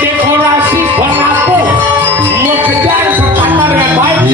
dekorasi pengapu mau kejar sepatah dengan baik.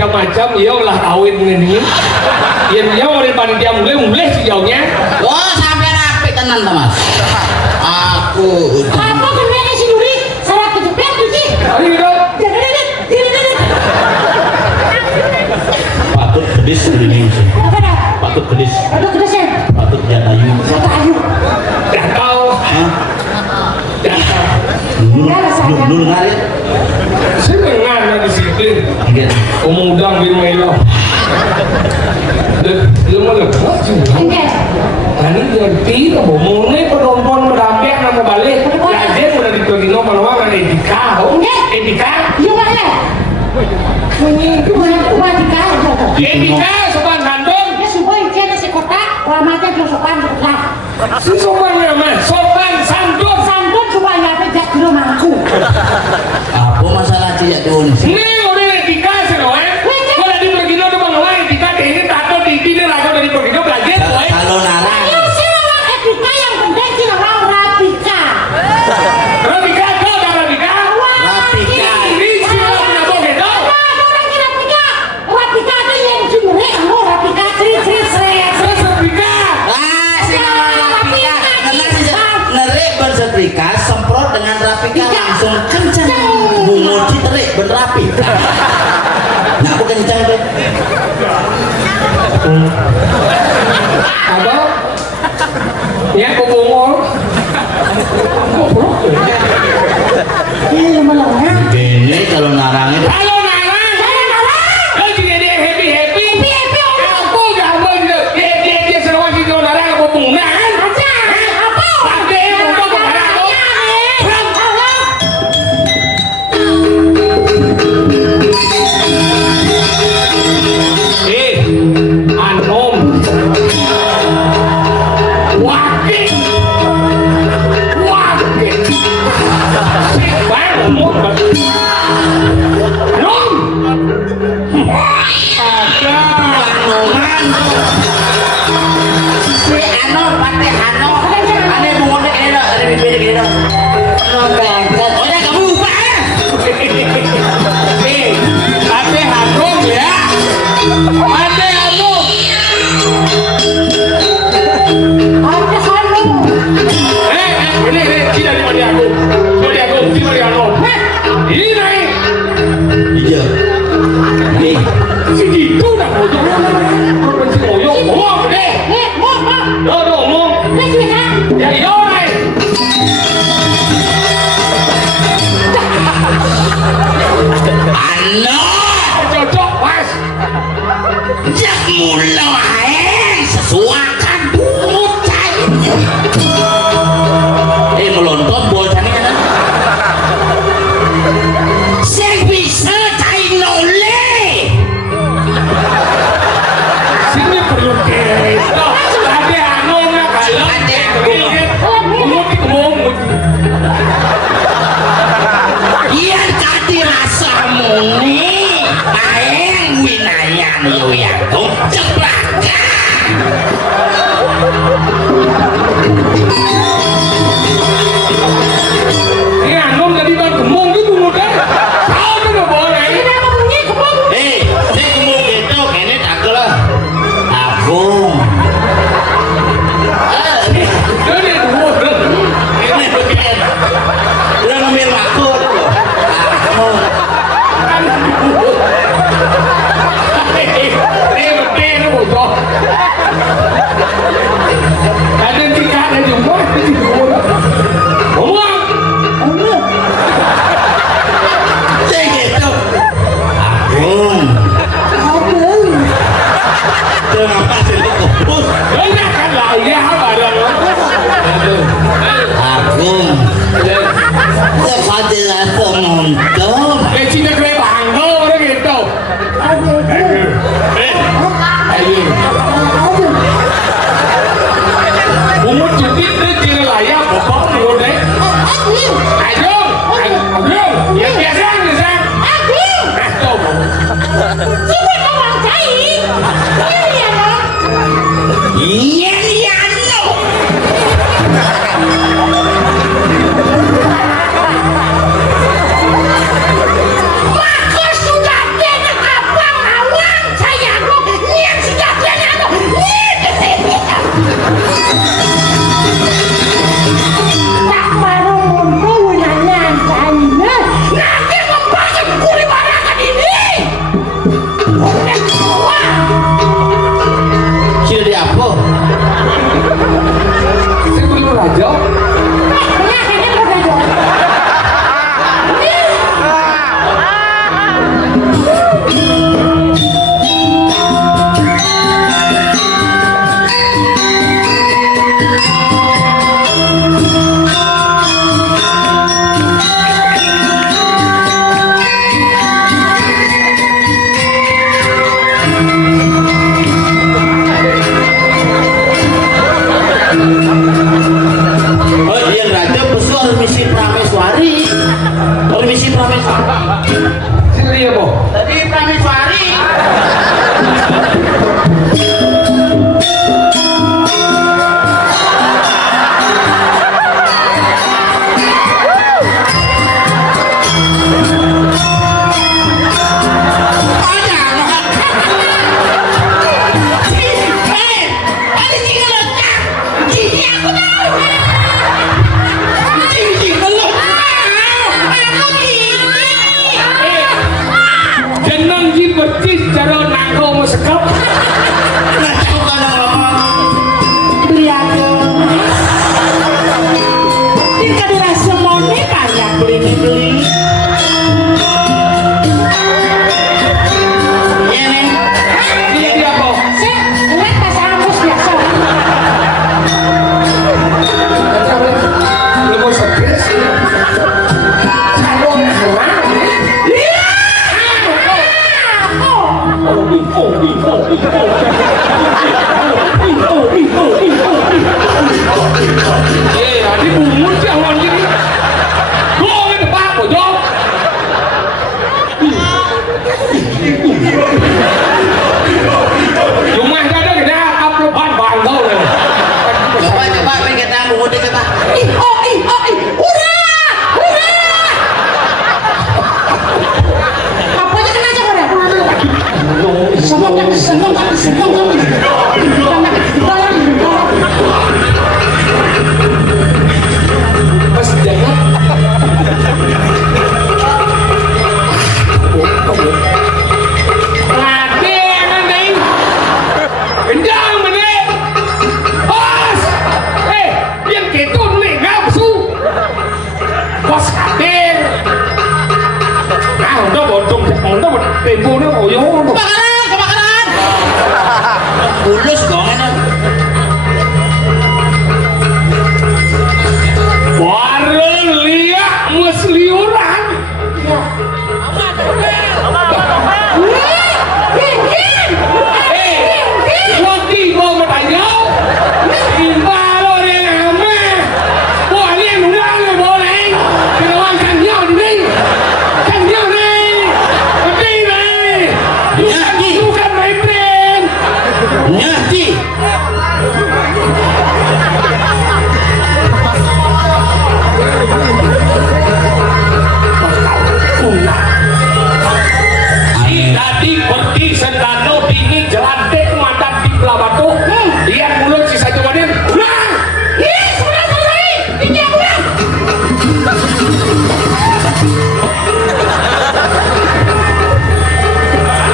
macam-macam iya ulah kawin ngene. Yen dia urip panitia mulai sejauhnya. Wah, sampai apik tenan to, Mas. Aku apa kene si Nuri? Salah kejepit iki. Ayo. Patut gedis ini. Patut gedis. Patut gedis ya. Patut jatayu. Jatayu. Dakau. Hah? Dakau. Dulu ngarit. Senengan na disiplin. Enggak. Umudang di Melo. Lu mau lepas juga. Enggak. Tadi ngerti ke bomongnya penonton mendamping nama balik. Lajar udah ditolino maluang ada etika. Etika. Iya mana? Itu buat etika. Etika sopan santun. Ya supaya dia si kota, ramadhan dia sopan lah. Si sopan nama sopan santun. Santun supaya tidak dulu mangku. Apa masalah tidak tuh? Ini udah etika sih loh. Kalau tadi pergi lo tuh maluang etika ini tato di sini lagu dari pergi lo belajar. Kalau narang. Ayo sih orang etika yang penting sih orang rapika. Rapika kau dah rapika. Rapika. Ini sih lo punya boge tau. Orang kira rapika. Rapika itu yang jumlah kamu rapika seret. Rapika. Ah, si rapika. Karena nerik bersetrika semprot dengan rapika langsung kencang. Bunguji terik berapi. Nah, aku kencang deh. Apa? Ya kebongol. Iya malah. Ini kalau narangnya Halo Nana. Kau juga dia happy. Aku gak mau dia seruan si Nana aku penggunaan. Apa? Pakai untuk kemana kau? Anom. Wakil. Si Ano? Cocok pas. Jak mula sesuakan bocah ini. Melontot bocah ini kan. Saya bisa cai nole. Sini perlu kita. Ada anu nggak kalau? Ada Ngomong. Iya kati rasa muni. Aeng winayan yo ya. Ceplakan. Ini anu jadi bang gemung gitu kan? Kau tuh nggak boleh. Ini apa bunyi kebun? Saya ngomong gitu, kayaknya aku lah. Agung. Jadi gemung. Ini begini. Udah ngambil aku dulu. Agung. Ini bocor. Ada tiga ada jumlah. Ngomong. Saya gitu. Agung. Kenapa sih lu kubus? Banyak kan lah ya ada. Agung. Sekali aku nonton. Cina kue bangga orang gitu. Ayo. Umur cuti itu cina layak bapak umur deh. Ayo. Ya biasa nih sang. Ayo. Sini kau orang cair. Ini ya dong. Iya iya no. Bagus sudah dengan abang awang sayangku. Niat sudah dengan tak baru muncul nanya saya. Nanti membangun kuri barangan ini. Udah keluar. Sudah di apa? Saya belum raja. Penyakitnya udah dong. Oh, dia raja pesu harus misi Prameswari. Harus misi Prameswari. Sini ya boh. Tadi Prameswari. Jenang ji betis cara nangko mau sekap. Beli aja. Tinggal dirasa moni banyak beli. Iya dia boh. Saya lihat bahasa Arab biasa. Belum mau stres. Kalau nggak đi bùn muốn chèo hòn như thế gõ với được ba của gió dùng ai ra đó người ta áp nó bàn bàn thôi rồi Coba pengen kita mengundi kita. Hurra! Apanya kena aja pada? Senang. pas jangan latihan nih kencang menit pas yang gitu nih ngapsu pas kadir nah udah bodong Mantap, temponya koyo. Kebakaran. Bulus dong ini. Bareng liak mes liuran. Wati mau bertanya. Timba lo deh ame. Boleh mudah le boleh. Kenawan kanyo ni. Kanyo ni. Mati ni. Bukan my friend. Nyati. Tadi pergi sendano dingin jelantik mata di belah batu. Lihat mulut si Sajo Badin.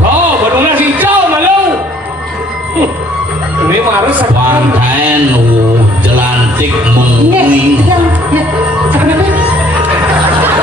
Oh, baru nasi hijau malu. Ini harus Pantain jelantik menguing. Kemudian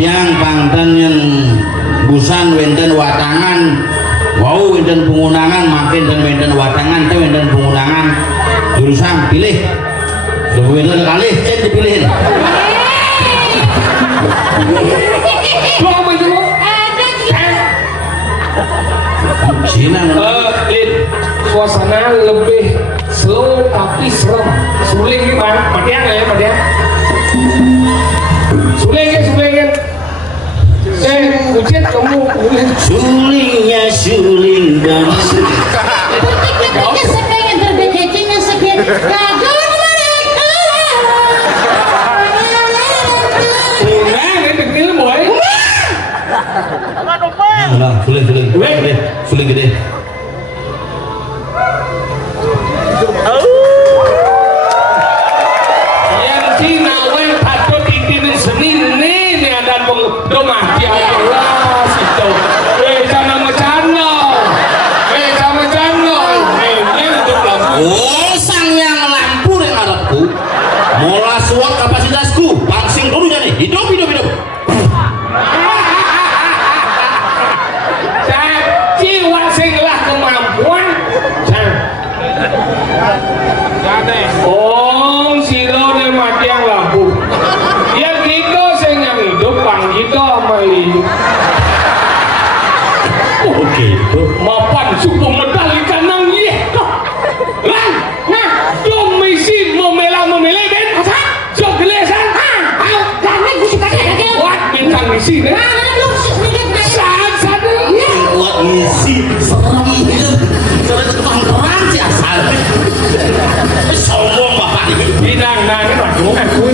Tiang pangtan yang busan wenten watangan, wow wenten pengunangan makin dan wenten watangan teh wenten pengunangan jurusan pilih, coba wenten kali cek dipilihin. apa itu? Sinan. Suasana lebih slow tapi serem. Suling gimana? Matian ya matian. Suling kan. Ujian kamu. Sulingnya suling dan suling gede. Yang Cina wen patut ditinin seni nih ada domah dia Allah situ. Jangan macano. Ini untuk lampu. Oh, sang yang lampu yang arepku. Mola suat kapasitasku. Pangsing dulu jadi. Hidup. Jiwa singlah kemampuan. Oh, silo ni mati yang lampu. Yang kita yang hidup, pang kita hidup. Oh, gitu. Mapan suku medali kanang ye. Lan, jom misi memela ben. Jom gelesan. Buat bintang misi ni. Saat Buat ngisi serem hidup. Coba tukang perang sih asal. Sombong bapak ini. Bidang nang ni macam aku.